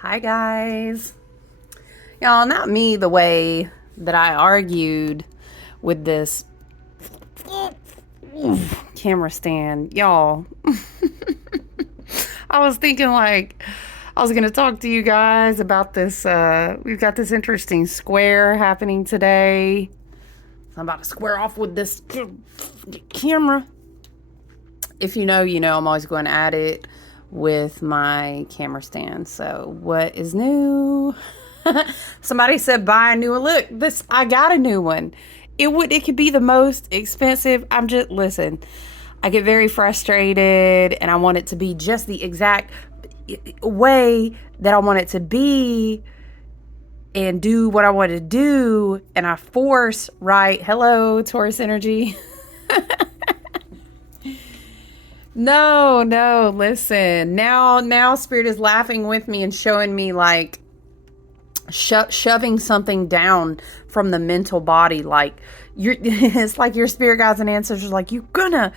Hi guys. Y'all, not me the way that I argued with this camera stand. Y'all, I was thinking like I was going to talk to you guys about this. We've got this interesting square happening today. I'm about to square off with this camera. If you know, you know, I'm always going at it with my camera stand. So what is new? Somebody said buy a new one. Look, I got a new one. It could be the most expensive. I'm just listen. I get very frustrated and I want it to be just the exact way that I want it to be and do what I want to do, and I force, right? Hello, Taurus energy. No, listen. Now Spirit is laughing with me and showing me like shoving something down from the mental body. Like it's like your spirit guides and ancestors are like, you're gonna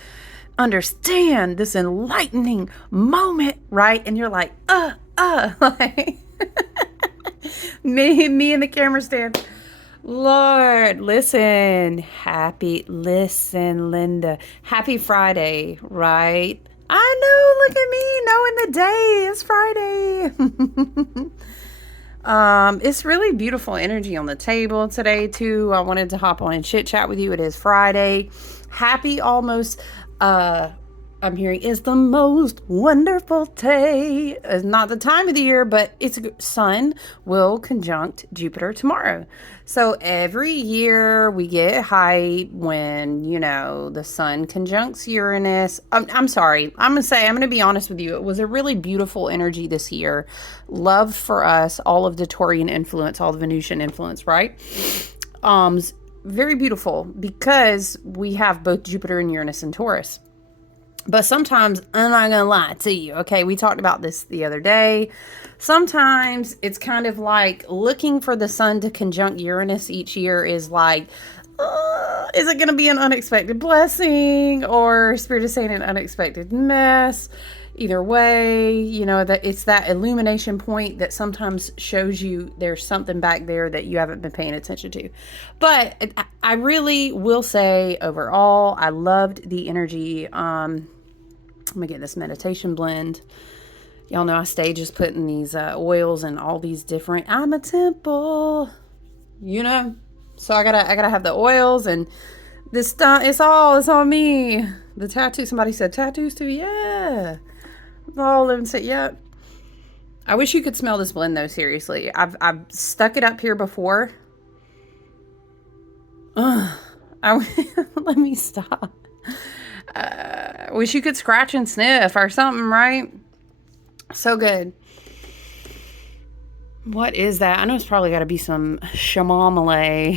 understand this enlightening moment, right? And you're like, like me and the camera stand. Lord, listen, listen, Linda, happy Friday, right? I know, look at me, knowing the day, it's Friday. It's really beautiful energy on the table today, too. I wanted to hop on and chit chat with you. It is Friday. Happy almost, I'm hearing is the most wonderful day. It's not the time of the year, but it's Sun will conjunct Jupiter tomorrow. So every year we get hype when, you know, the Sun conjuncts Uranus. I'm sorry. I'm going to be honest with you. It was a really beautiful energy this year. Loved for us, all of the Taurian influence, all the Venusian influence, right? Very beautiful because we have both Jupiter and Uranus in Taurus. But sometimes, I'm not going to lie to you, okay? We talked about this the other day. Sometimes it's kind of like looking for the Sun to conjunct Uranus each year is like, is it going to be an unexpected blessing or Spirit is saying an unexpected mess? Either way, you know, that it's that illumination point that sometimes shows you there's something back there that you haven't been paying attention to. But I really will say overall, I loved the energy. Let me get this meditation blend. Y'all know I stay just putting these oils and all these different. I'm a temple, you know. So I gotta have the oils and this stuff. It's on me. The tattoo. Somebody said tattoos too. Yeah. All of them said, yep. I wish you could smell this blend though, seriously. I've stuck it up here before. Let me stop. Wish you could scratch and sniff or something, right? So good. What is that? I know it's probably got to be some chamomile.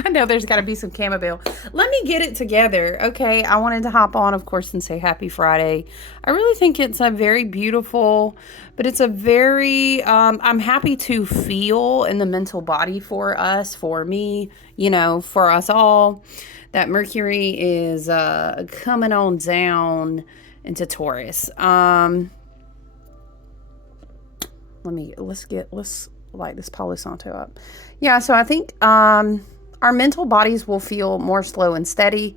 I know there's got to be some chamomile. Let me get it together. Okay, I wanted to hop on, of course, and say happy Friday. I really think it's a very beautiful, but it's a very, I'm happy to feel in the mental body for us, for me, you know, for us all, that Mercury is coming on down into Taurus. Let's light this Palo Santo up. Yeah, so I think our mental bodies will feel more slow and steady.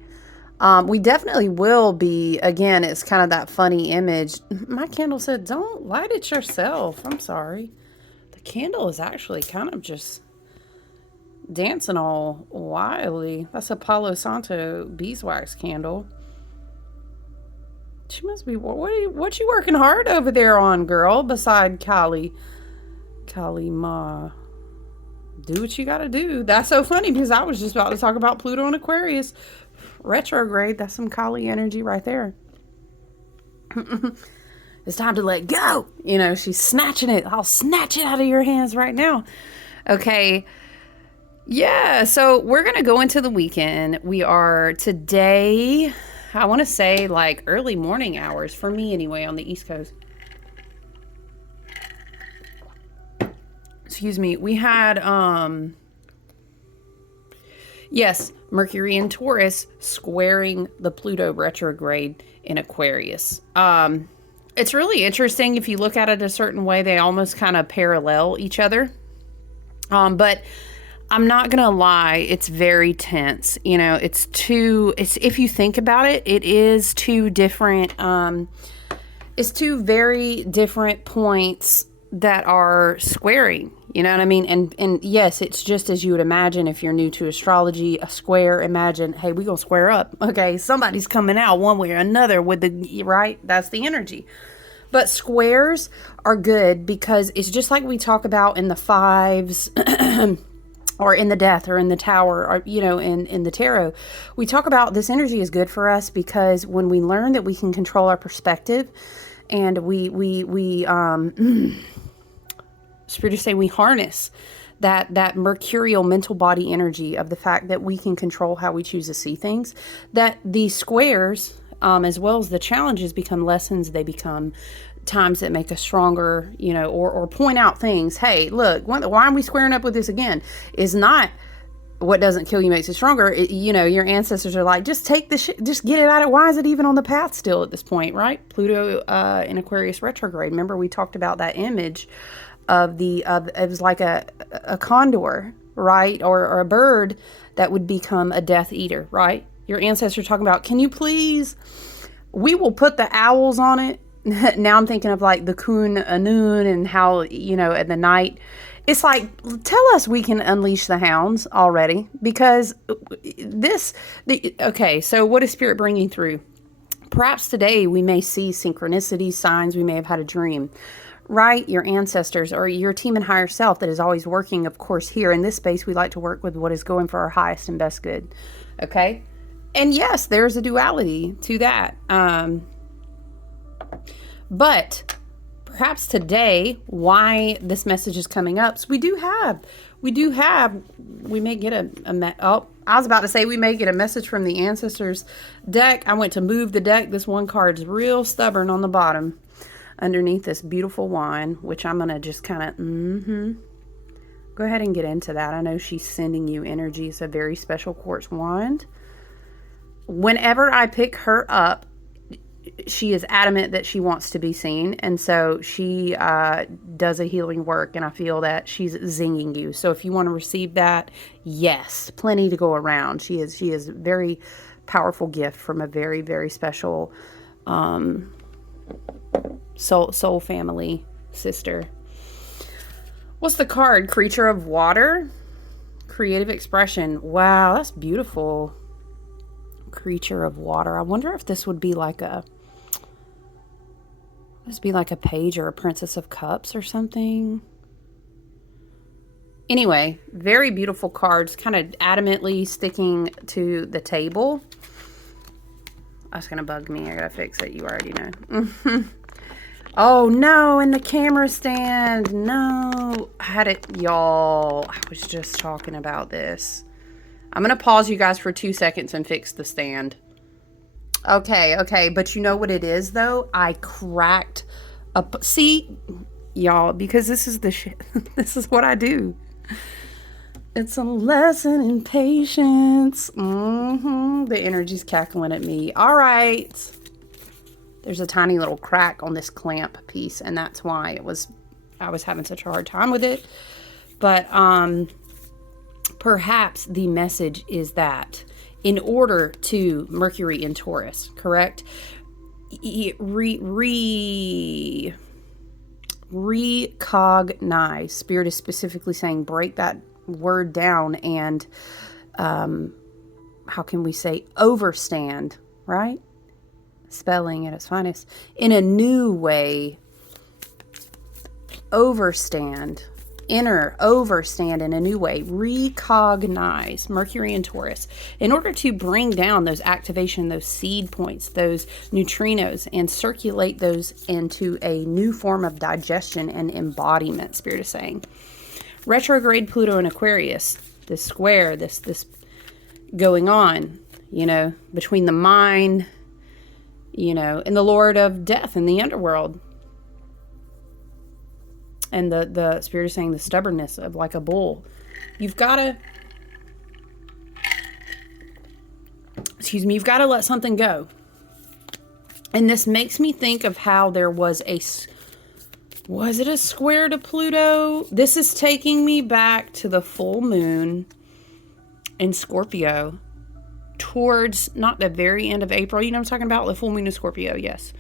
We definitely will be, again, it's kind of that funny image. My candle said, don't light it yourself. I'm sorry. The candle is actually kind of just dancing all wildly. That's a Palo Santo beeswax candle. She must be, what you working hard over there on, girl, beside Kali Ma? Do what you gotta do. That's so funny because I was just about to talk about Pluto and Aquarius retrograde. That's some Kali energy right there. It's time to let go. You know, she's snatching it. I'll snatch it out of your hands right now. Okay. Yeah, so we're going to go into the weekend. We are today, I want to say like early morning hours for me anyway on the East Coast. Excuse me. We had, yes, Mercury in Taurus squaring the Pluto retrograde in Aquarius. It's really interesting if you look at it a certain way. They almost kind of parallel each other. But I'm not gonna lie, it's very tense. You know, it's if you think about it, it is two different it's two very different points that are squaring. You know what I mean? And yes, it's just as you would imagine if you're new to astrology, a square, imagine, hey, we gonna square up. Okay, somebody's coming out one way or another with the right, that's the energy. But squares are good because it's just like we talk about in the fives or in the death or in the tower or, you know, in the tarot. We talk about this energy is good for us because when we learn that we can control our perspective and Spirit say we harness that mercurial mental body energy of the fact that we can control how we choose to see things, that these squares, as well as the challenges, become lessons. They become times that make us stronger, you know, or point out things. Hey, look, why are we squaring up with this again? Is not what doesn't kill you makes it stronger. You know, your ancestors are like, just take this shit, just get it out of. Why is it even on the path still at this point, right? Pluto in Aquarius retrograde. Remember we talked about that image of it was like a condor, right? Or a bird that would become a Death Eater, right? Your ancestors are talking about, can you please, we will put the owls on it. Now I'm thinking of like the Kun Anun and how, you know, at the night, it's like, tell us we can unleash the hounds already, because okay, so what is Spirit bringing through? Perhaps today we may see synchronicities, signs, we may have had a dream, right? Your ancestors or your team and higher self that is always working, of course, here in this space, we like to work with what is going for our highest and best good, okay? And yes, there's a duality to that. But perhaps today, why this message is coming up, so we may get I was about to say we may get a message from the ancestors deck. I went to move the deck. This one card's real stubborn on the bottom underneath this beautiful wine, which I'm going to just kind of, go ahead and get into that. I know she's sending you energy. It's a very special quartz wand. Whenever I pick her up, she is adamant that she wants to be seen, and so she does a healing work, and I feel that she's zinging you. So if you want to receive that, yes, plenty to go around. She is a very powerful gift from a very, very special soul family sister. What's the card? Creature of water, creative expression. Wow, that's beautiful. Creature of water. I wonder if this would be like a page or a Princess of Cups or something. Anyway, very beautiful cards, kind of adamantly sticking to the table. That's gonna bug me. I gotta fix it. You already know. Oh no, and the camera stand. No, I had it, y'all. I was just talking about this. I'm going to pause you guys for 2 seconds and fix the stand. Okay. But you know what it is, though? I cracked up. See, y'all, because this is the shit. This is what I do. It's a lesson in patience. The energy's cackling at me. All right. There's a tiny little crack on this clamp piece, and that's why I was having such a hard time with it. But, perhaps the message is that in order to Mercury in Taurus, correct? Recognize. Spirit is specifically saying break that word down and how can we say overstand, right? Spelling at its finest. In a new way, overstand. Overstand in a new way, recognize Mercury and Taurus in order to bring down those activation, those seed points, those neutrinos, and circulate those into a new form of digestion and embodiment. Spirit is saying retrograde Pluto in Aquarius, this square, this going on, you know, between the mind, you know, and the Lord of Death in the underworld. And the Spirit is saying the stubbornness of like a bull. You've got to, you've got to let something go. And this makes me think of how there was was it a square to Pluto? This is taking me back to the full moon in Scorpio towards not the very end of April. You know what I'm talking about? The full moon in Scorpio, yes.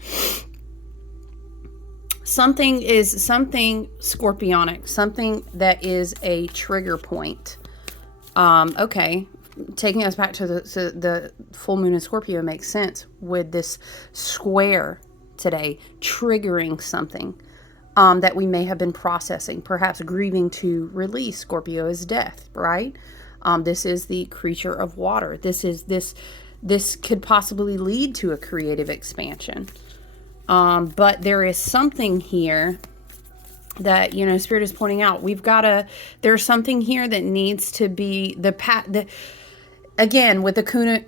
Something scorpionic, something that is a trigger point. Okay. Taking us back to the full moon in Scorpio makes sense with this square today, triggering something that we may have been processing, perhaps grieving to release. Scorpio is death, right? This is the creature of water. This could possibly lead to a creative expansion. But there is something here that, Spirit is pointing out. There's something here that needs to be again, with the Kun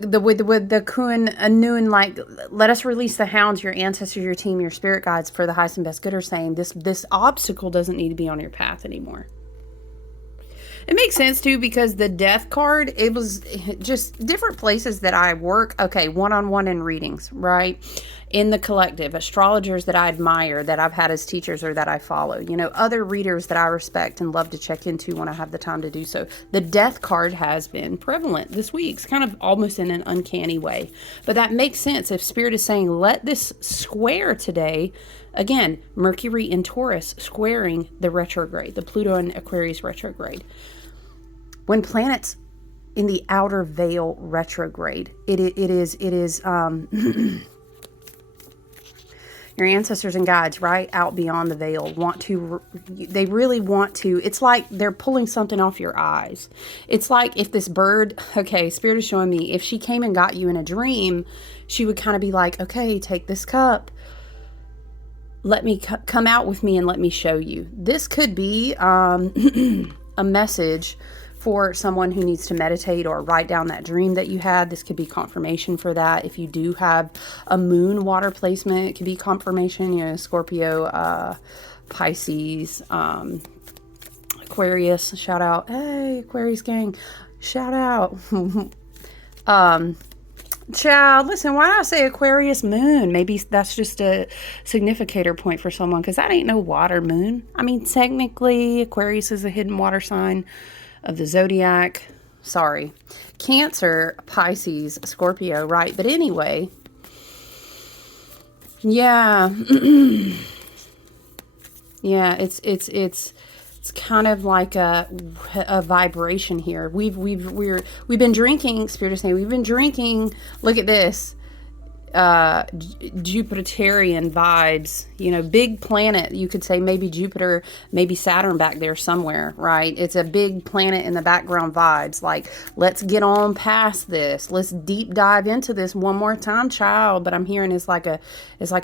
Anun, like, let us release the hounds, your ancestors, your team, your spirit guides for the highest and best good, are saying this obstacle doesn't need to be on your path anymore. It makes sense too, because the death card, it was just different places that I work. Okay, one-on-one in readings, right? In the collective, astrologers that I admire, that I've had as teachers or that I follow, other readers that I respect and love to check into when I have the time to do so. The death card has been prevalent this week. It's kind of almost in an uncanny way. But that makes sense. If Spirit is saying, let this square today, again, Mercury in Taurus squaring the retrograde, the Pluto and Aquarius retrograde. When planets in the outer veil retrograde, it is your ancestors and guides, right, out beyond the veil, they really want to, it's like they're pulling something off your eyes. It's like if this bird, okay, Spirit is showing me, if she came and got you in a dream, she would kind of be like, okay, take this cup. Let me come out with me and let me show you. This could be a message for someone who needs to meditate or write down that dream that you had. This could be confirmation for that. If you do have a moon water placement, it could be confirmation. Scorpio, Pisces, Aquarius, shout out. Hey, Aquarius gang, shout out. Child, listen, why did I say Aquarius moon? Maybe that's just a significator point for someone, because that ain't no water moon. I mean, technically, Aquarius is a hidden water sign of the zodiac. Sorry. Cancer, Pisces, Scorpio, right? But anyway, yeah. Yeah, it's kind of like a vibration here. We've been drinking, Spirit is saying, we've been drinking, look at this, Jupiterian vibes, big planet. You could say maybe Jupiter, maybe Saturn back there somewhere, right? It's a big planet in the background vibes. Like, let's get on past this. Let's deep dive into this one more time, child. But I'm hearing it's like a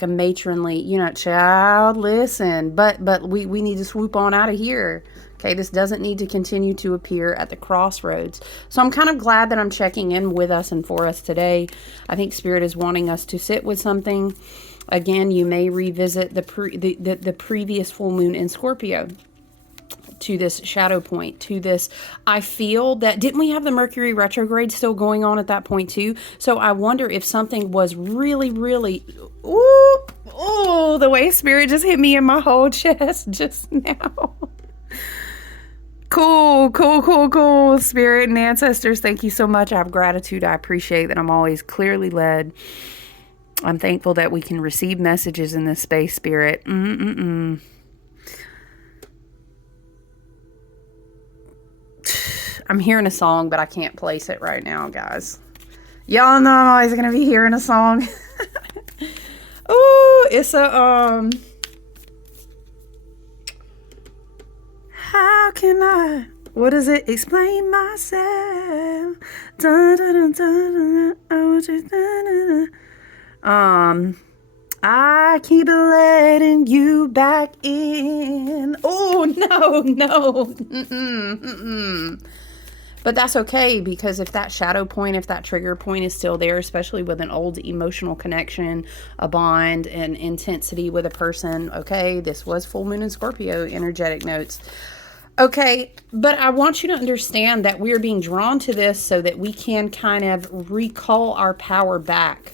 matronly, child, listen, but we need to swoop on out of here. Okay, this doesn't need to continue to appear at the crossroads. So I'm kind of glad that I'm checking in with us and for us today. I think Spirit is wanting us to sit with something. Again, you may revisit the previous full moon in Scorpio, to this shadow point, to this, I feel that, didn't we have the Mercury retrograde still going on at that point too? So I wonder if something was really, really, the way Spirit just hit me in my whole chest just now. Cool. Spirit and ancestors, thank you so much. I have gratitude. I appreciate that I'm always clearly led. I'm thankful that we can receive messages in this space, Spirit. I'm hearing a song, but I can't place it right now, guys. Y'all know I'm always going to be hearing a song. Ooh, it's a, how can I, what is it? Explain myself. Dun, dun, dun, dun, dun, I keep letting you back in. Oh, no. But that's okay, because if that shadow point, if that trigger point is still there, especially with an old emotional connection, a bond, and intensity with a person, okay, this was full moon in Scorpio, energetic notes. Okay, but I want you to understand that we are being drawn to this so that we can kind of recall our power back,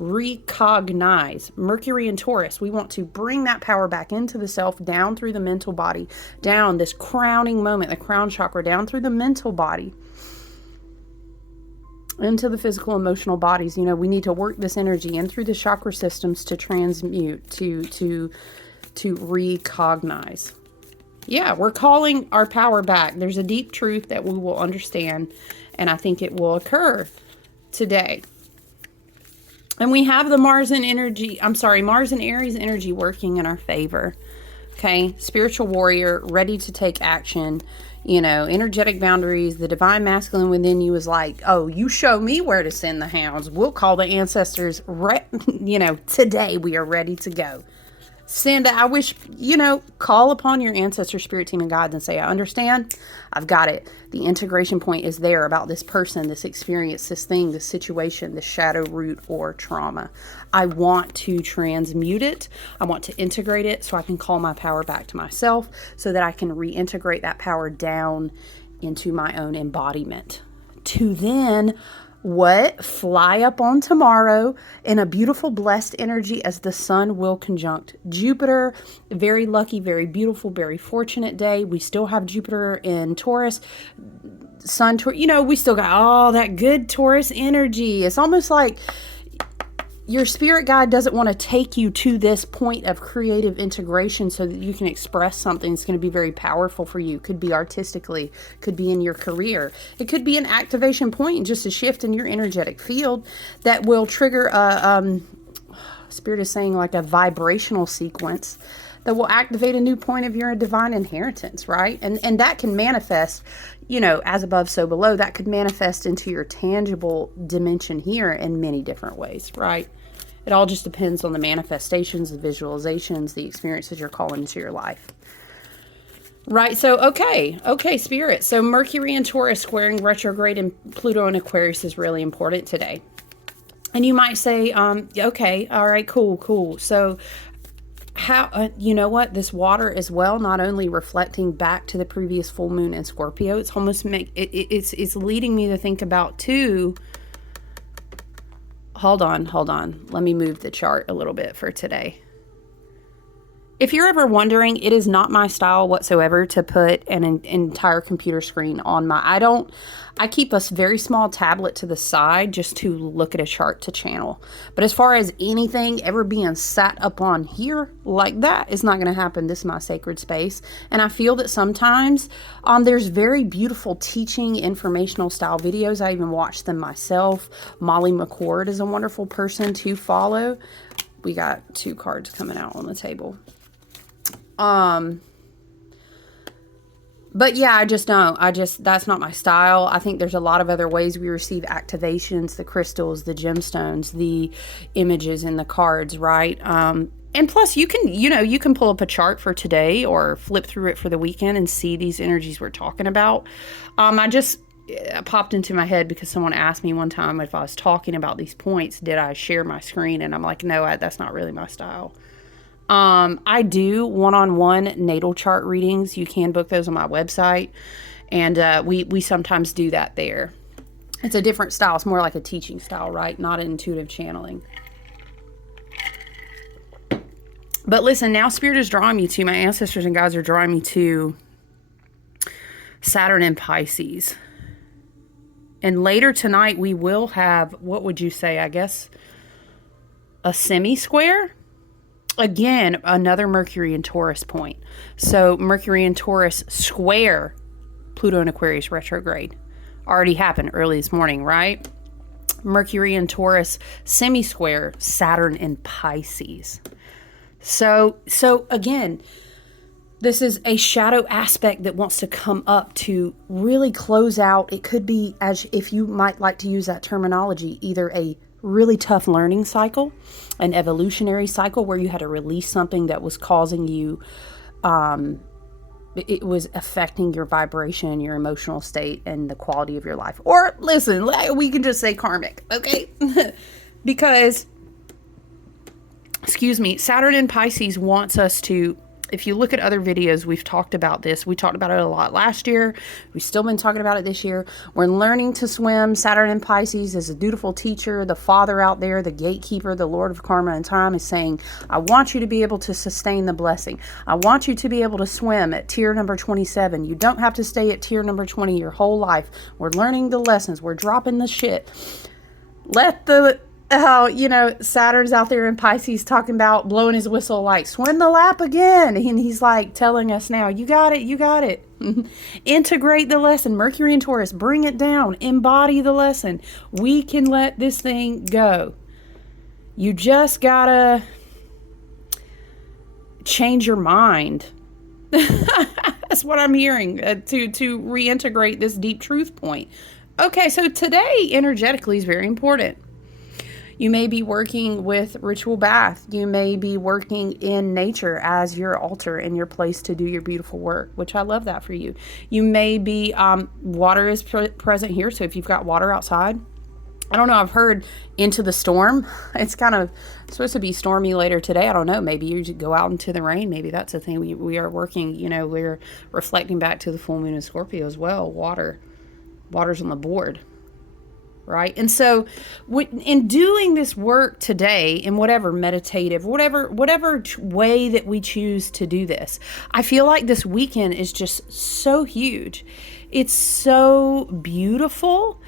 recognize. Mercury and Taurus, we want to bring that power back into the self, down through the mental body, down this crowning moment, the crown chakra, down through the mental body, into the physical, emotional bodies. You know, we need to work this energy in through the chakra systems to transmute, to recognize. Yeah, we're calling our power back. There's a deep truth that we will understand, and I think it will occur today. And we have the Mars and Aries energy working in our favor. Okay, spiritual warrior, ready to take action. You know, energetic boundaries. The divine masculine within you is like, oh, you show me where to send the hounds. We'll call the ancestors, today we are ready to go. Call upon your ancestor, spirit team, and guides and say, I understand. I've got it. The integration point is there about this person, this experience, this thing, this situation, this shadow root or trauma. I want to transmute it. I want to integrate it so I can call my power back to myself, so that I can reintegrate that power down into my own embodiment. To then fly up on tomorrow in a beautiful, blessed energy as the sun will conjunct Jupiter. Very lucky, very beautiful, very fortunate day. We still have Jupiter in Taurus. Sun, we still got all that good Taurus energy. It's almost like your spirit guide doesn't want to take you to this point of creative integration so that you can express something that's going to be very powerful for you. Could be artistically, could be in your career. It could be an activation point, just a shift in your energetic field that will trigger Spirit is saying like a vibrational sequence that will activate a new point of your divine inheritance, right? And that can manifest, as above, so below. That could manifest into your tangible dimension here in many different ways, right? It all just depends on the manifestations, the visualizations, the experiences you're calling into your life. Right, so, okay, Spirit. So Mercury and Taurus squaring retrograde and Pluto and Aquarius is really important today. And you might say, okay, all right, cool. So how, you know what? This water as well, not only reflecting back to the previous full moon in Scorpio, it's almost it's leading me to think about too. Hold on. Let me move the chart a little bit for today. If you're ever wondering, it is not my style whatsoever to put an entire computer screen on I keep a very small tablet to the side just to look at a chart to channel. But as far as anything ever being sat up on here like that is not going to happen. This is my sacred space. And I feel that sometimes there's very beautiful teaching, informational style videos. I even watch them myself. Molly McCord is a wonderful person to follow. We got 2 cards coming out on the table. But yeah, I just don't. That's not my style. I think there's a lot of other ways we receive activations, the crystals, the gemstones, the images in the cards, right? And plus you can pull up a chart for today or flip through it for the weekend and see these energies we're talking about. It popped into my head because someone asked me one time if I was talking about these points, did I share my screen? And I'm like, no, that's not really my style. I do one-on-one natal chart readings. You can book those on my website. And we sometimes do that there. It's a different style. It's more like a teaching style, right? Not an intuitive channeling. But listen, now Spirit is drawing me to, my ancestors and guides are drawing me to Saturn and Pisces. And later tonight, we will have, what would you say, I guess, a semi-square? Again, another Mercury and Taurus point. So Mercury and Taurus square Pluto and Aquarius retrograde. Already happened early this morning, right? Mercury and Taurus semi-square Saturn and Pisces. So again, this is a shadow aspect that wants to come up to really close out. It could be, as if you might like to use that terminology, either a really tough learning cycle, an evolutionary cycle where you had to release something that was causing you, it was affecting your vibration, your emotional state, and the quality of your life. Or listen, we can just say karmic, okay? Because, Saturn in Pisces wants us to If you look at other videos, we've talked about this. We talked about it a lot last year. We've still been talking about it this year. We're learning to swim. Saturn in Pisces is a dutiful teacher. The father out there, the gatekeeper, the Lord of karma and time, is saying, I want you to be able to sustain the blessing. I want you to be able to swim at tier number 27. You don't have to stay at tier number 20 your whole life. We're learning the lessons. We're dropping the shit. Let the... Saturn's out there in Pisces talking about blowing his whistle like, swim the lap again. And he's like telling us now, you got it, you got it. Integrate the lesson. Mercury and Taurus, bring it down. Embody the lesson. We can let this thing go. You just gotta change your mind. That's what I'm hearing, to reintegrate this deep truth point. Okay, so today energetically is very important. You may be working with ritual bath. You may be working in nature as your altar and your place to do your beautiful work, which I love that for you. You may be, water is present here. So if you've got water outside, I don't know, I've heard into the storm. It's kind of supposed to be stormy later today. I don't know. Maybe you go out into the rain. Maybe that's the thing. We are working, we're reflecting back to the full moon in Scorpio as well. Water's on the board. Right? And so in doing this work today, in whatever meditative, whatever way that we choose to do this, I feel like this weekend is just so huge. It's so beautiful.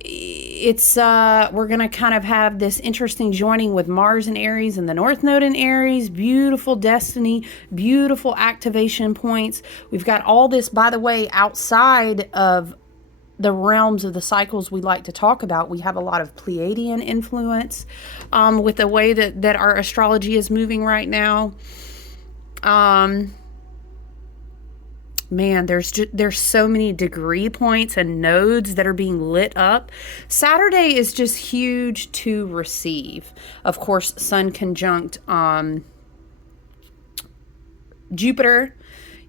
It's we're going to kind of have this interesting joining with Mars and Aries and the North Node in Aries, beautiful destiny, beautiful activation points. We've got all this, by the way, outside of the realms of the cycles we like to talk about. We have a lot of Pleiadian influence with the way that our astrology is moving right now. Man, there's so many degree points and nodes that are being lit up. Saturday is just huge to receive. Of course, Sun conjunct Jupiter.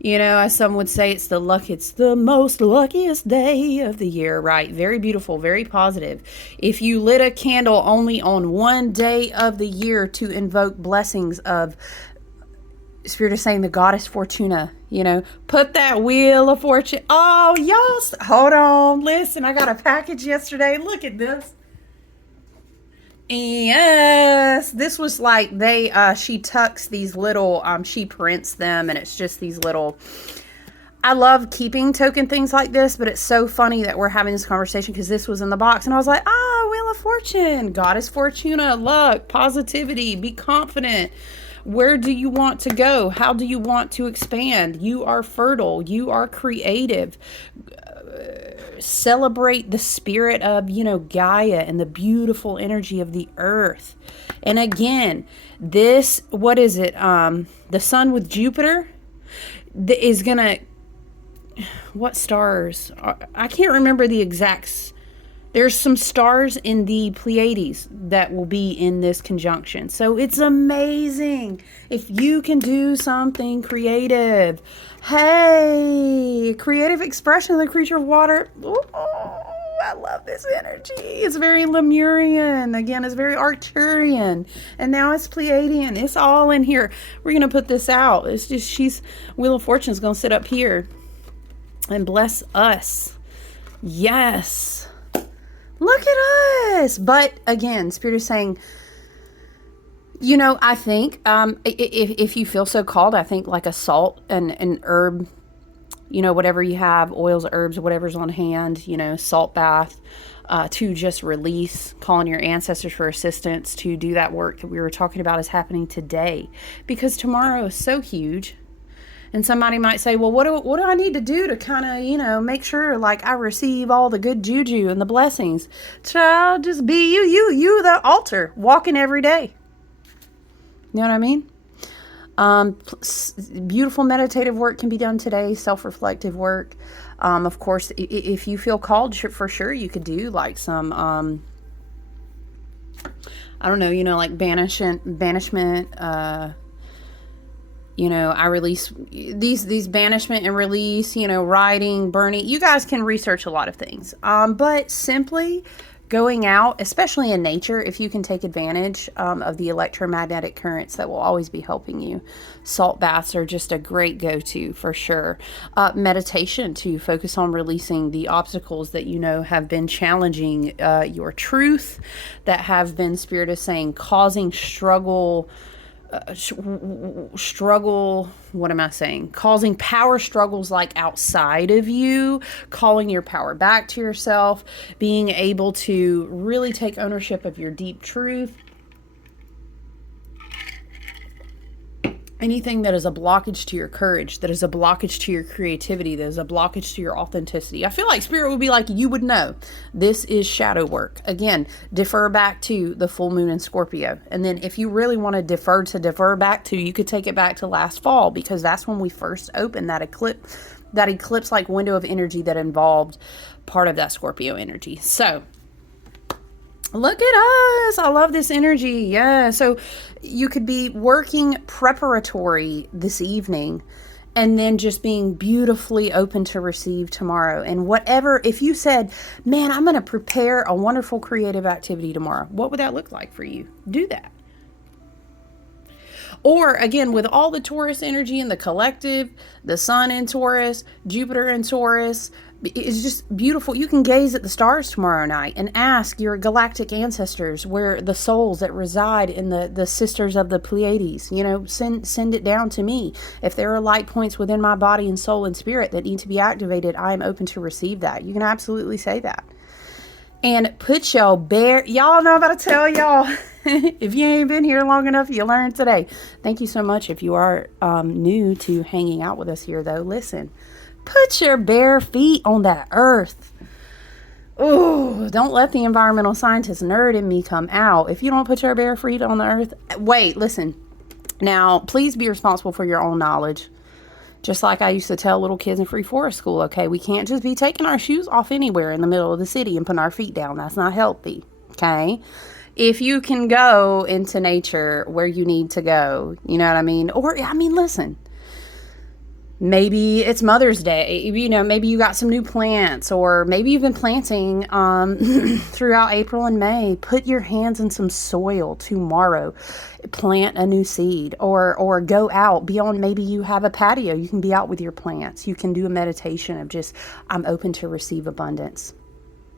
As some would say, it's the most luckiest day of the year, right? Very beautiful, very positive. If you lit a candle only on one day of the year to invoke blessings of, Spirit is saying, the goddess Fortuna, put that wheel of fortune. Oh, y'all, hold on. Listen, I got a package yesterday. Look at this. Yes, this was like she tucks these little, she prints them, and it's just these little, I love keeping token things like this, but it's so funny that we're having this conversation because this was in the box and I was like, Wheel of Fortune, Goddess Fortuna, luck, positivity, be confident. Where do you want to go? How do you want to expand? You are fertile. You are creative. Celebrate the spirit of, Gaia and the beautiful energy of the earth. And again, this, what is it? The sun with Jupiter is going to, what stars? I can't remember the exact. There's some stars in the Pleiades that will be in this conjunction. So it's amazing if you can do something creative. Hey, creative expression of the creature of water. Ooh, I love this energy. It's very Lemurian. Again, it's very Arcturian. And now it's Pleiadian. It's all in here. We're going to put this out. It's just, Wheel of Fortune is going to sit up here and bless us. Yes. Look at us. But again, Spirit is saying, I think if you feel so called, I think like a salt and herb, whatever you have, oils, herbs, whatever's on hand, salt bath, to just release, calling your ancestors for assistance to do that work that we were talking about is happening today. Because tomorrow is so huge. And somebody might say, well, what do I need to do to kind of, make sure like I receive all the good juju and the blessings? Child, just be you the altar, walking every day. You know what I mean? Beautiful meditative work can be done today, self-reflective work. Of course, if you feel called, for sure, you could do like some, I don't know, like banishment, I release these banishment and release, writing, burning. You guys can research a lot of things. But simply going out, especially in nature, if you can take advantage of the electromagnetic currents, that will always be helping you. Salt baths are just a great go-to for sure. Meditation to focus on releasing the obstacles that you know have been challenging your truth, that have been, Spirit is saying, causing struggle, what am I saying? Causing power struggles like outside of you, calling your power back to yourself, being able to really take ownership of your deep truth. Anything that is a blockage to your courage, that is a blockage to your creativity, that is a blockage to your authenticity. I feel like Spirit would be like, you would know. This is shadow work. Again, defer back to the full moon in Scorpio. And then if you really want to defer back to, you could take it back to last fall, because that's when we first opened that eclipse like window of energy that involved part of that Scorpio energy. So look at us. I love this energy. Yeah. So you could be working preparatory this evening and then just being beautifully open to receive tomorrow. And whatever, if you said, man, I'm going to prepare a wonderful creative activity tomorrow, what would that look like for you? Do that. Or again, with all the Taurus energy in the collective, the sun in Taurus, Jupiter in Taurus, it's just beautiful. You can gaze at the stars tomorrow night and ask your galactic ancestors, where the souls that reside in the sisters of the Pleiades, send it down to me. If there are light points within my body and soul and spirit that need to be activated, I am open to receive that. You can absolutely say that. And put y'all know I'm about to tell y'all, if you ain't been here long enough, you learned today. Thank you so much. If you are new to hanging out with us here, though, listen, put your bare feet on that earth. Oh, don't let the environmental scientist nerd in me come out. If you don't put your bare feet on the earth, wait, listen. Now, please be responsible for your own knowledge. Just like I used to tell little kids in Free Forest School, okay? We can't just be taking our shoes off anywhere in the middle of the city and putting our feet down. That's not healthy, okay? If you can go into nature where you need to go, you know what I mean? Or, listen, maybe it's Mother's Day, maybe you got some new plants, or maybe you've been planting throughout April and May. Put your hands in some soil tomorrow. Plant a new seed, or go out beyond. Maybe you have a patio. You can be out with your plants. You can do a meditation of just, I'm open to receive abundance.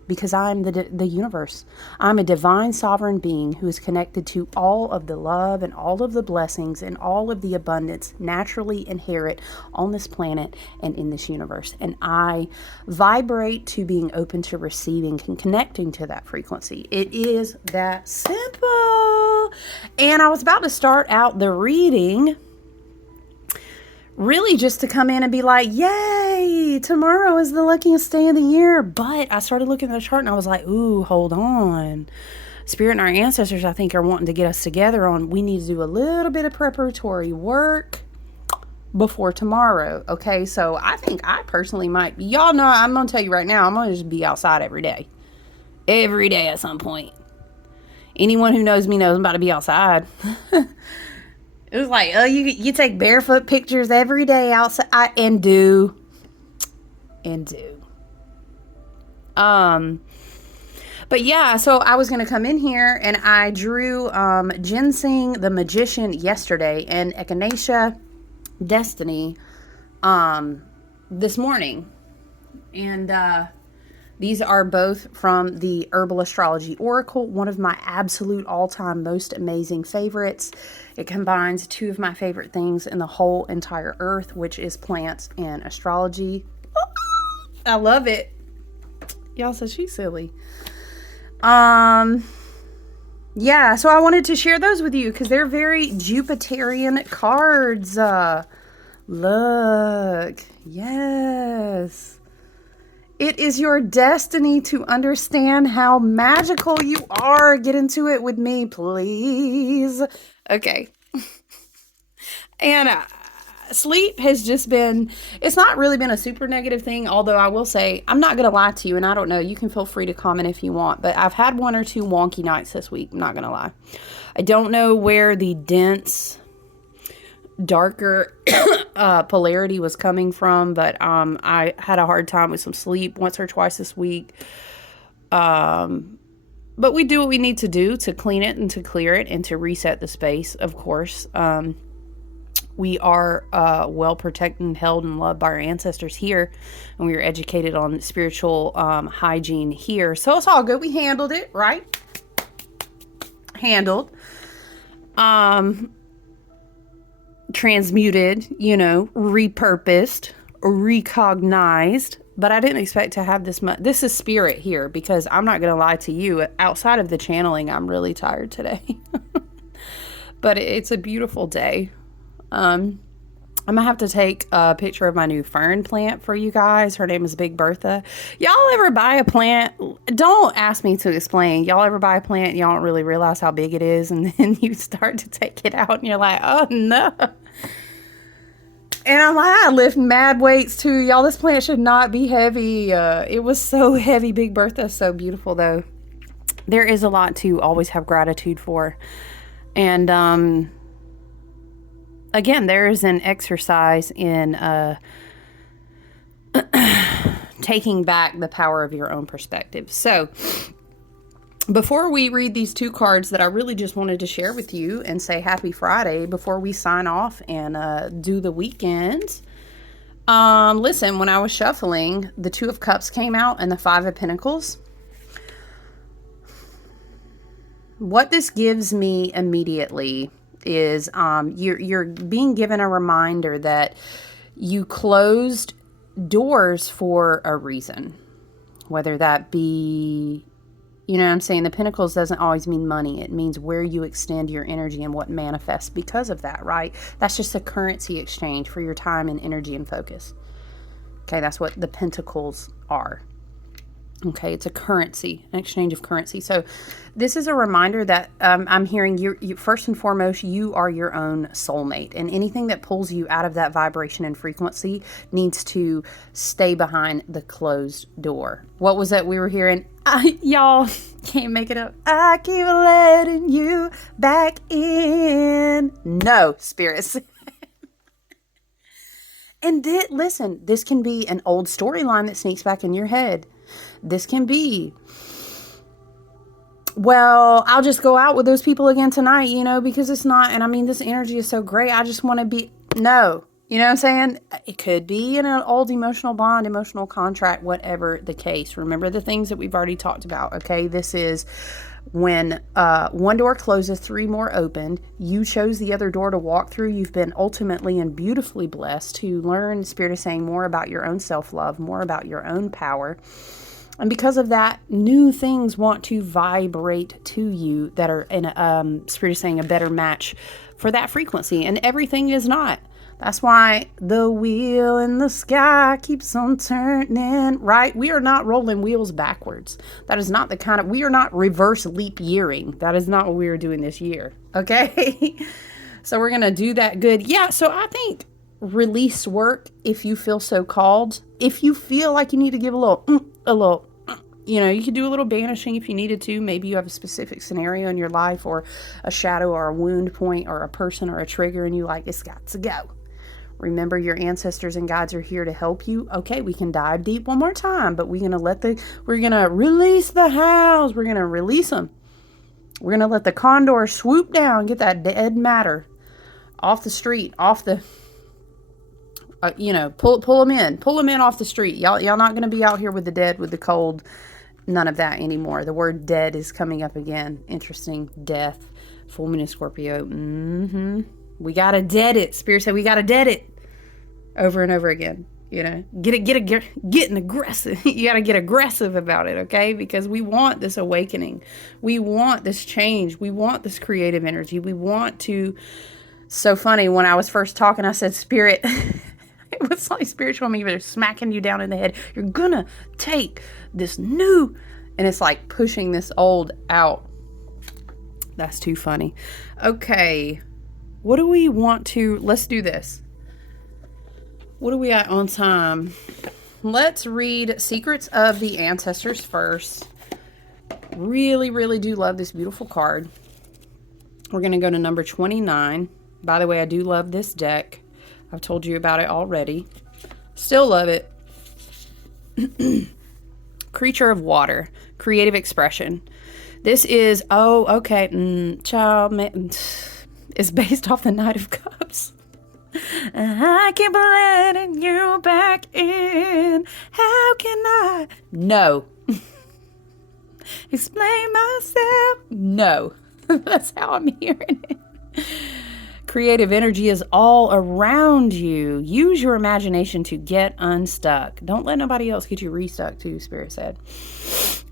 Because I'm the universe. I'm a divine sovereign being who is connected to all of the love and all of the blessings and all of the abundance naturally inherent on this planet and in this universe. And I vibrate to being open to receiving and connecting to that frequency. It is that simple. And I was about to start out the reading, really just to come in and be like, yay, tomorrow is the luckiest day of the year. But I started looking at the chart and I was like, ooh, hold on. Spirit and our ancestors, I think, are wanting to get us together on, we need to do a little bit of preparatory work before tomorrow. Okay, so I think I personally might, y'all know, I'm going to tell you right now, I'm going to just be outside every day. Every day at some point. Anyone who knows me knows I'm about to be outside. It was like, oh, you take barefoot pictures every day outside, and do. But yeah, so I was going to come in here and I drew Ginseng the Magician yesterday and Echinacea Destiny this morning. And these are both from the Herbal Astrology Oracle, one of my absolute all-time most amazing favorites. It combines two of my favorite things in the whole entire earth, which is plants and astrology. I love it. Y'all said she's silly. Yeah, so I wanted to share those with you because they're very Jupiterian cards. Look. Yes. It is your destiny to understand how magical you are. Get into it with me, please. Okay. And sleep has just been, it's not really been a super negative thing, although I will say, I'm not going to lie to you, and I don't know, you can feel free to comment if you want, but I've had one or two wonky nights this week, I'm not going to lie. I don't know where the dense, darker polarity was coming from, but I had a hard time with some sleep once or twice this week. But we do what we need to do to clean it and to clear it and to reset the space, of course. We are well protected and held and loved by our ancestors here. And we were educated on spiritual hygiene here. So it's all good. We handled it, right? Handled. Transmuted, repurposed, recognized. But I didn't expect to have this much. This is spirit here, because I'm not going to lie to you. Outside of the channeling, I'm really tired today. But it's a beautiful day. I'm going to have to take a picture of my new fern plant for you guys. Her name is Big Bertha. Y'all ever buy a plant? Don't ask me to explain. Y'all ever buy a plant and y'all don't really realize how big it is, and then you start to take it out and you're like, oh no. And I'm like, I lift mad weights too. Y'all, this plant should not be heavy. It was so heavy. Big Bertha is so beautiful though. There is a lot to always have gratitude for. And again, there is an exercise in taking back the power of your own perspective. So before we read these two cards that I really just wanted to share with you and say happy Friday before we sign off and do the weekend. Listen, when I was shuffling, the Two of Cups came out and the Five of Pentacles. What this gives me immediately is you're being given a reminder that you closed doors for a reason. Whether that be, you know what I'm saying? The Pentacles doesn't always mean money. It means where you extend your energy and what manifests because of that, right? That's just a currency exchange for your time and energy and focus. Okay, that's what the Pentacles are. Okay, it's a currency, an exchange of currency. So this is a reminder that I'm hearing you first and foremost, you are your own soulmate. And anything that pulls you out of that vibration and frequency needs to stay behind the closed door. What was that we were hearing? Y'all can't make it up. I keep letting you back in. No, spirits. And listen, this can be an old storyline that sneaks back in your head. This can be, well, I'll just go out with those people again tonight, because it's not, and I mean, this energy is so great. I just want to be, no, you know what I'm saying? It could be in an old emotional bond, emotional contract, whatever the case. Remember the things that we've already talked about, okay? This is when one door closes, three more opened. You chose the other door to walk through. You've been ultimately and beautifully blessed to learn, Spirit is saying, more about your own self-love, more about your own power. And because of that, new things want to vibrate to you that are, in Spirit is saying, a better match for that frequency. And everything is not. That's why the wheel in the sky keeps on turning, right? We are not rolling wheels backwards. That is not the kind of, we are not reverse leap yearing. That is not what we are doing this year, okay? So we're going to do that good. Yeah, so I think release work, if you feel so called. If you feel like you need to give a little, you could do a little banishing if you needed to. Maybe you have a specific scenario in your life or a shadow or a wound point or a person or a trigger and you like, it's got to go. Remember, your ancestors and guides are here to help you. Okay, we can dive deep one more time, but we're going to release the house. We're going to release them. We're going to let the condor swoop down, get that dead matter off the street, off the, pull them in off the street. Y'all not going to be out here with the dead, with the cold, none of that anymore. The word dead is coming up again. Interesting. Death, full moon in Scorpio. We got to dead it. Spirit said we got to dead it over and over again. Getting aggressive. You got to get aggressive about it, okay? Because we want this awakening. We want this change. We want this creative energy. We want to. So funny. When I was first talking, I said, Spirit, it was like spiritual me, they're smacking you down in the head. You're going to take this new, and it's like pushing this old out. That's too funny. Okay. What do we want to, let's do this. What are we at on time? Let's read Secrets of the Ancestors first. Really, really do love this beautiful card. We're going to go to number 29. By the way, I do love this deck. I've told you about it already. Still love it. Creature of water. Creative expression. This is, oh, okay, child, man, it's based off the Knight of Cups. I keep letting you back in. How can I? No. Explain myself. No. That's how I'm hearing it. Creative energy is all around you. Use your imagination to get unstuck. Don't let nobody else get you restuck too, Spirit said.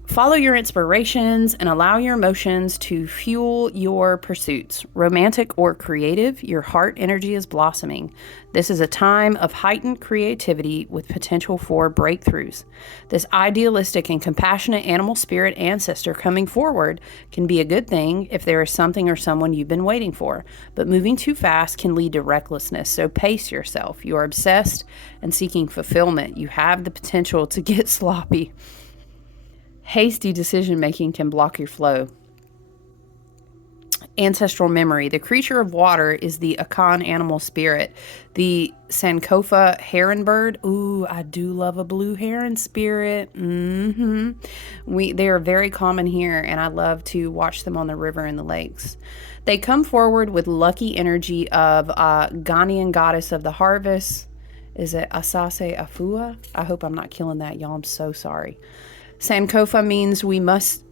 Follow your inspirations and allow your emotions to fuel your pursuits. Romantic or creative, your heart energy is blossoming. This is a time of heightened creativity with potential for breakthroughs. This idealistic and compassionate animal spirit ancestor coming forward can be a good thing if there is something or someone you've been waiting for. But moving too fast can lead to recklessness, so pace yourself. You are obsessed and seeking fulfillment. You have the potential to get sloppy. Hasty decision-making can block your flow. Ancestral memory. The creature of water is the Akan animal spirit. The Sankofa heron bird. Ooh, I do love a blue heron spirit. They are very common here, and I love to watch them on the river and the lakes. They come forward with lucky energy of Ghanaian goddess of the harvest. Is it Asase Afua? I hope I'm not killing that, y'all. I'm so sorry. Sankofa means we must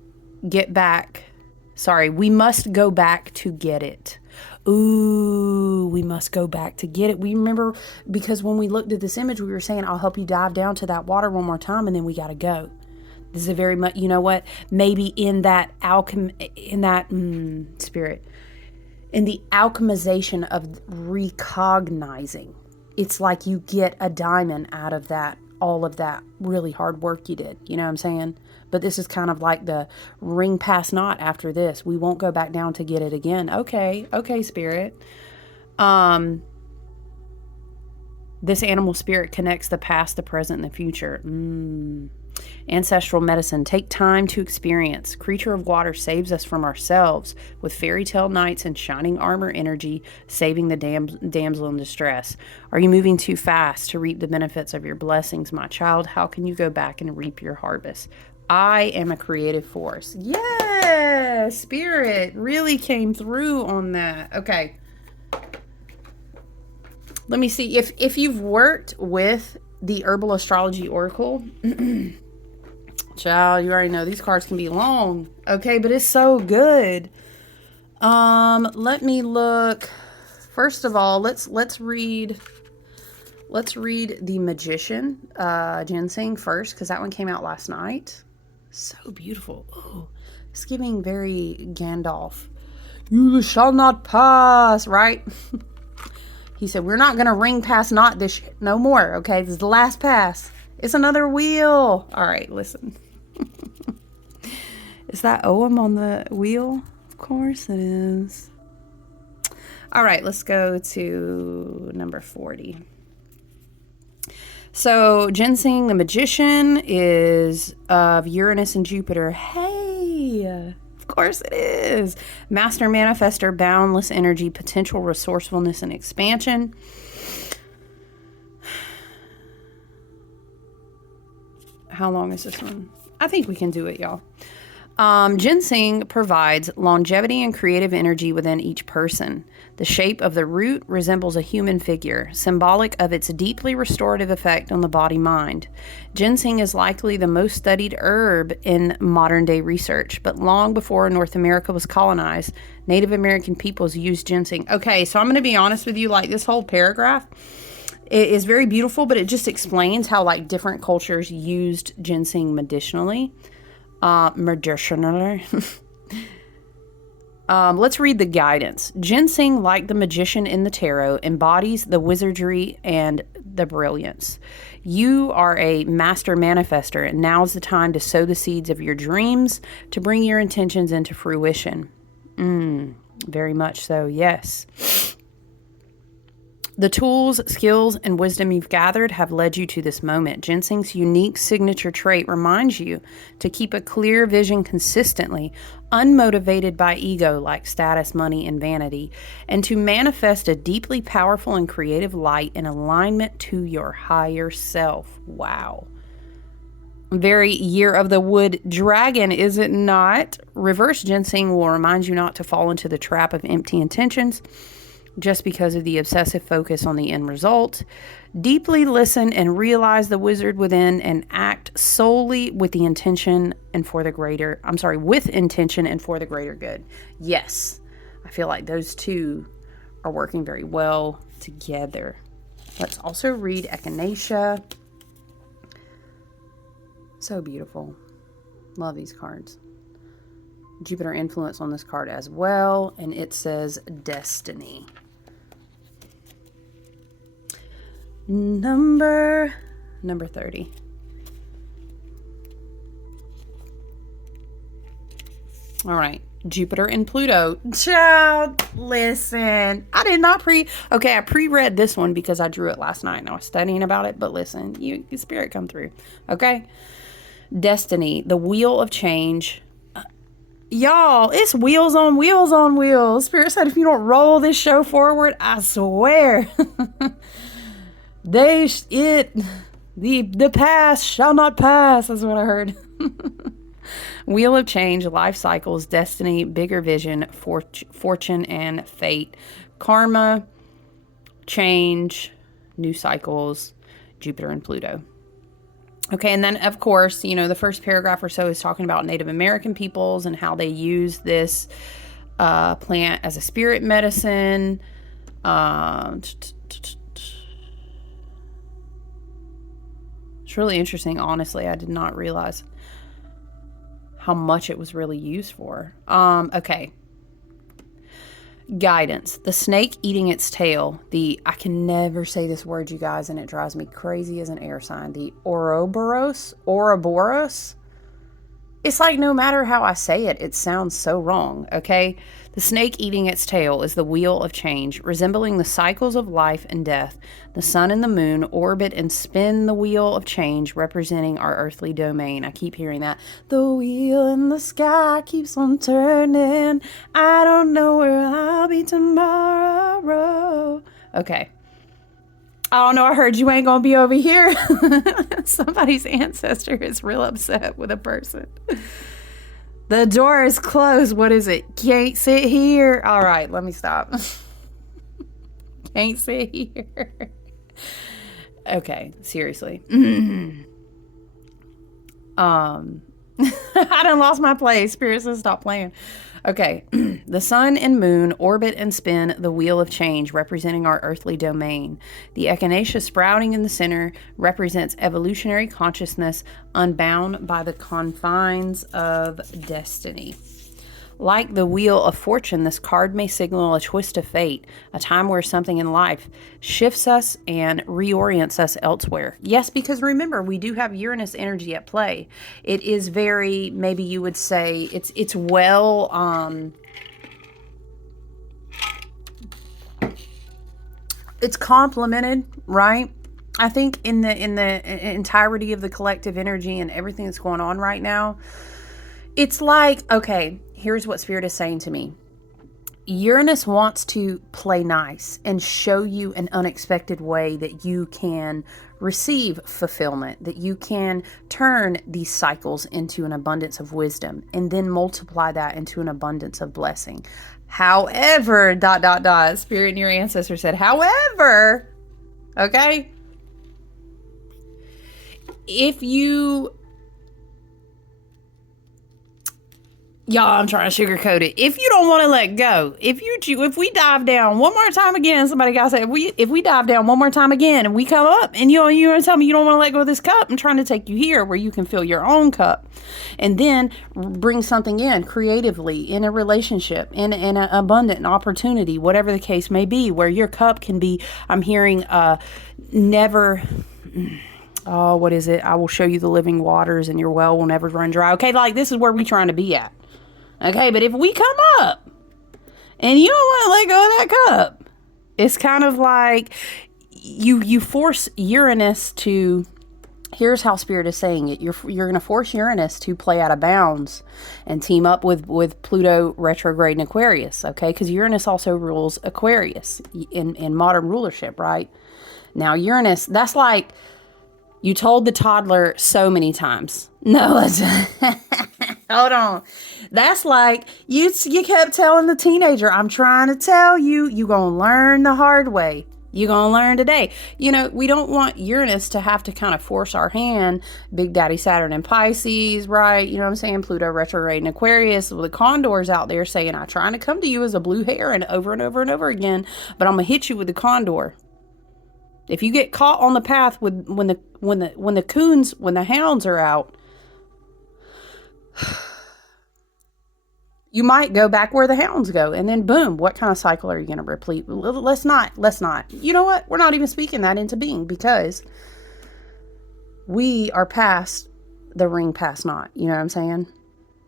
go back to get it. Ooh, we must go back to get it. We remember, because when we looked at this image, we were saying, I'll help you dive down to that water one more time, and then we got to go. This is a very much, you know what, maybe in that spirit, in the alchemization of recognizing, it's like you get a diamond out of that, all of that really hard work you did. You know what I'm saying? But this is kind of like the ring past knot after this. We won't go back down to get it again. Okay, spirit. This animal spirit connects the past, the present, and the future. Ancestral medicine. Take time to experience. Creature of water saves us from ourselves with fairy tale knights and shining armor energy, saving the damsel in distress. Are you moving too fast to reap the benefits of your blessings, my child? How can you go back and reap your harvest? I am a creative force. Yeah, Spirit really came through on that. Okay. Let me see. If you've worked with the Herbal Astrology Oracle, child, you already know these cards can be long. Okay, but it's so good. Let me look. First of all, let's read The Magician, Ginseng first, because that one came out last night. So beautiful. Oh, it's giving very Gandalf. You shall not pass, right? He said, we're not going to ring past not this no more, okay? This is the last pass. It's another wheel. All right, listen. Is that Oem on the wheel? Of course it is. All right, let's go to number 40. So Ginseng, the magician, is of Uranus and Jupiter. Hey, of course it is. Master manifester, boundless energy, potential resourcefulness, and expansion. How long is this one? I think we can do it, y'all. Ginseng provides longevity and creative energy within each person. The shape of the root resembles a human figure, symbolic of its deeply restorative effect on the body-mind. Ginseng is likely the most studied herb in modern-day research, but long before North America was colonized, Native American peoples used ginseng. Okay, so I'm going to be honest with you, like this whole paragraph, it is very beautiful, but it just explains how like different cultures used ginseng medicinally. Let's read the guidance. Ginseng, like the magician in the tarot, embodies the wizardry and the brilliance. You are a master manifester, and now's the time to sow the seeds of your dreams to bring your intentions into fruition. Very much so, yes. The tools, skills, and wisdom you've gathered have led you to this moment. Ginseng's unique signature trait reminds you to keep a clear vision consistently, unmotivated by ego like status, money, and vanity, and to manifest a deeply powerful and creative light in alignment to your higher self. Wow. Very year of the wood dragon, is it not? Reverse ginseng will remind you not to fall into the trap of empty intentions just because of the obsessive focus on the end result. Deeply listen and realize the wizard within and act solely with the intention and for the greater, with intention and for the greater good. Yes, I feel like those two are working very well together. Let's also read Echinacea. So beautiful. Love these cards. Jupiter influence on this card as well, and it says destiny. Number 30. All right. Jupiter and Pluto. Child, listen. I did not I pre-read this one because I drew it last night and I was studying about it. But listen, your spirit come through. Okay. Destiny, the wheel of change. Y'all, it's wheels on wheels on wheels. Spirit said if you don't roll this show forward, I swear. The past shall not pass. That's what I heard. Wheel of change, life cycles, destiny, bigger vision, fortune, and fate. Karma, change, new cycles, Jupiter and Pluto. Okay, and then, of course, the first paragraph or so is talking about Native American peoples and how they use this plant as a spirit medicine. It's really interesting, honestly. I did not realize how much it was really used for. Okay. Guidance. The snake eating its tail. I can never say this word, you guys, and it drives me crazy as an air sign. The Ouroboros. It's like no matter how I say it, it sounds so wrong, okay? The snake eating its tail is the wheel of change, resembling the cycles of life and death. The sun and the moon orbit and spin the wheel of change, representing our earthly domain. I keep hearing that. The wheel in the sky keeps on turning. I don't know where I'll be tomorrow. Okay. Oh no, I heard you ain't gonna be over here. Somebody's ancestor is real upset with a person. The door is closed. What is it? Can't sit here. All right, let me stop. Can't sit here. Okay, seriously. I done lost my place. Spirit says stop playing. Okay, the sun and moon orbit and spin the wheel of change, representing our earthly domain. The echinacea sprouting in the center represents evolutionary consciousness unbound by the confines of destiny. Like the wheel of fortune, this card may signal a twist of fate, a time where something in life shifts us and reorients us elsewhere. Yes, because remember, we do have Uranus energy at play. It is very, maybe you would say, it's well, it's complemented, right? I think in the entirety of the collective energy and everything that's going on right now, it's like, okay, here's what Spirit is saying to me. Uranus wants to play nice and show you an unexpected way that you can receive fulfillment, that you can turn these cycles into an abundance of wisdom and then multiply that into an abundance of blessing. However, Spirit and your ancestor said, however, okay, if you... Y'all, I'm trying to sugarcoat it. If you don't want to let go, if we dive down one more time again, somebody got to say, if we dive down one more time again and we come up and you're going to tell me you don't want to let go of this cup, I'm trying to take you here where you can fill your own cup and then bring something in creatively in a relationship, in an abundant opportunity, whatever the case may be, where your cup can be, I'm hearing, never... Oh, what is it? I will show you the living waters and your well will never run dry. Okay, like this is where we're trying to be at. Okay, but if we come up and you don't want to let go of that cup, it's kind of like you force Uranus to, here's how Spirit is saying it. You're going to force Uranus to play out of bounds and team up with Pluto retrograde in Aquarius, okay? Because Uranus also rules Aquarius in modern rulership, right? Now, Uranus, that's like... You told the toddler so many times. No, hold on. That's like you kept telling the teenager, I'm trying to tell you, you gonna learn the hard way. You're going to learn today. You know, we don't want Uranus to have to kind of force our hand. Big Daddy Saturn in Pisces, right? You know what I'm saying? Pluto retrograde in Aquarius with the condors out there saying, I'm trying to come to you as a blue heron over and over and over again, but I'm going to hit you with the condor. If you get caught on the path with when the hounds are out, you might go back where the hounds go, and then boom, what kind of cycle are you going to repeat? Let's not. You know what? We're not even speaking that into being, because we are past the ring past not. You know what I'm saying?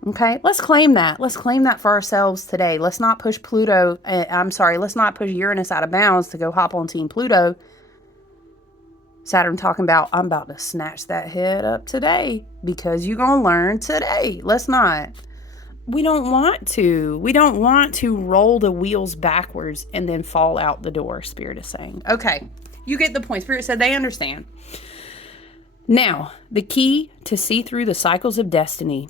Okay, let's claim that. Let's claim that for ourselves today. Let's not push let's not push Uranus out of bounds to go hop on Team Pluto. Saturn talking about, I'm about to snatch that head up today because you're going to learn today. Let's not. We don't want to. We don't want to roll the wheels backwards and then fall out the door, Spirit is saying. Okay, you get the point. Spirit said they understand. Now, the key to see through the cycles of destiny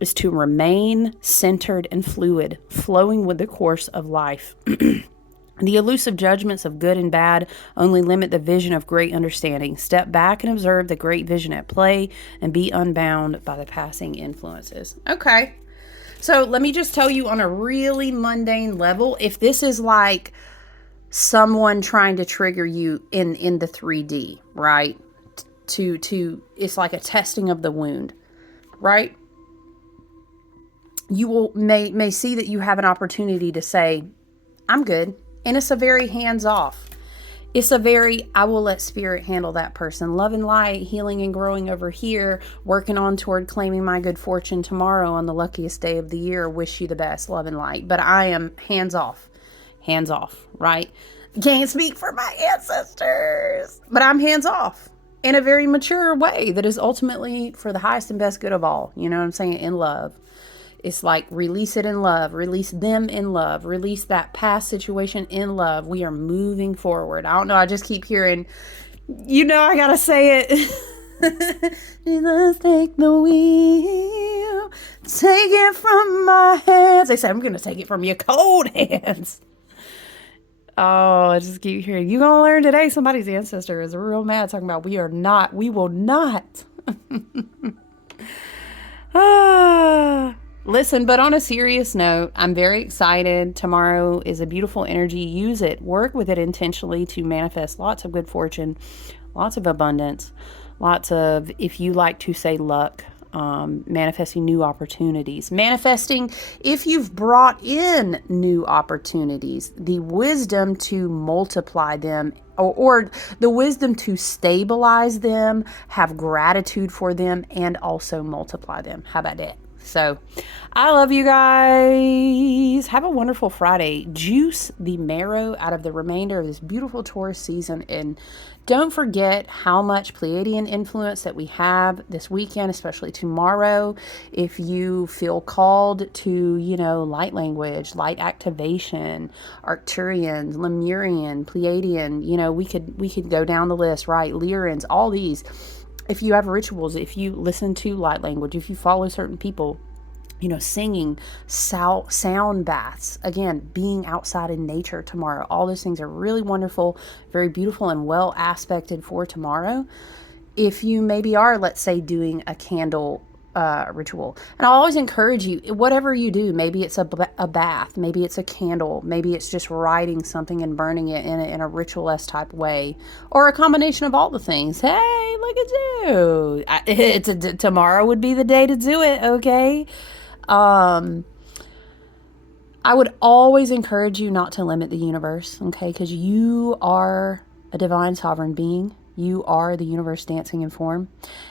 is to remain centered and fluid, flowing with the course of life. The elusive judgments of good and bad only limit the vision of great understanding. Step back and observe the great vision at play and be unbound by the passing influences. Okay. So let me just tell you on a really mundane level, if this is like someone trying to trigger you in the 3D, right? It's like a testing of the wound, right? You may see that you have an opportunity to say, I'm good. And it's a very hands-off. It's a very, I will let Spirit handle that person. Love and light, healing and growing over here, working on toward claiming my good fortune tomorrow on the luckiest day of the year. Wish you the best, love and light. But I am hands-off, right? Can't speak for my ancestors, but I'm hands-off in a very mature way that is ultimately for the highest and best good of all. You know what I'm saying? In love. It's like release it in love, release them in love, release that past situation in love. We are moving forward. I don't know. I just keep hearing, I got to say it. Jesus, take the wheel, take it from my hands. They said, I'm going to take it from your cold hands. Oh, I just keep hearing, you going to learn today. Somebody's ancestor is real mad talking about we will not. Listen, but on a serious note, I'm very excited. Tomorrow is a beautiful energy. Use it. Work with it intentionally to manifest lots of good fortune, lots of abundance, lots of, if you like to say, luck, manifesting new opportunities. Manifesting, if you've brought in new opportunities, the wisdom to multiply them or the wisdom to stabilize them, have gratitude for them, and also multiply them. How about that? So I love you guys. Have a wonderful Friday. Juice the marrow out of the remainder of this beautiful Taurus season. And don't forget how much Pleiadian influence that we have this weekend, especially tomorrow. If you feel called to, light language, light activation, Arcturian, Lemurian, Pleiadian, we could go down the list, right? Lyrans, all these. If you have rituals, if you listen to light language, if you follow certain people, singing, sound baths, again, being outside in nature tomorrow, all those things are really wonderful, very beautiful and well aspected for tomorrow. If you maybe are, let's say, doing a candle ritual, and I always encourage you, whatever you do, maybe it's a bath, maybe it's a candle, maybe it's just writing something and burning it in a ritualist type way, or a combination of all the things. Hey, look at you. Tomorrow would be the day to do it. Okay. I would always encourage you not to limit the universe. Okay. Because you are a divine sovereign being. You are the universe dancing in form.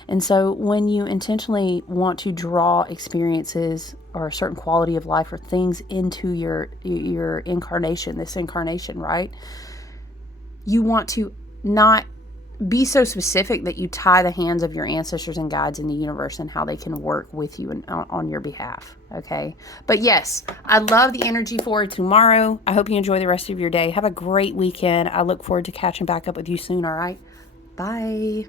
And so when you intentionally want to draw experiences or a certain quality of life or things into your incarnation, this incarnation, right? You want to not be so specific that you tie the hands of your ancestors and guides in the universe and how they can work with you and on your behalf. Okay. But yes, I love the energy for tomorrow. I hope you enjoy the rest of your day. Have a great weekend. I look forward to catching back up with you soon. All right. Bye.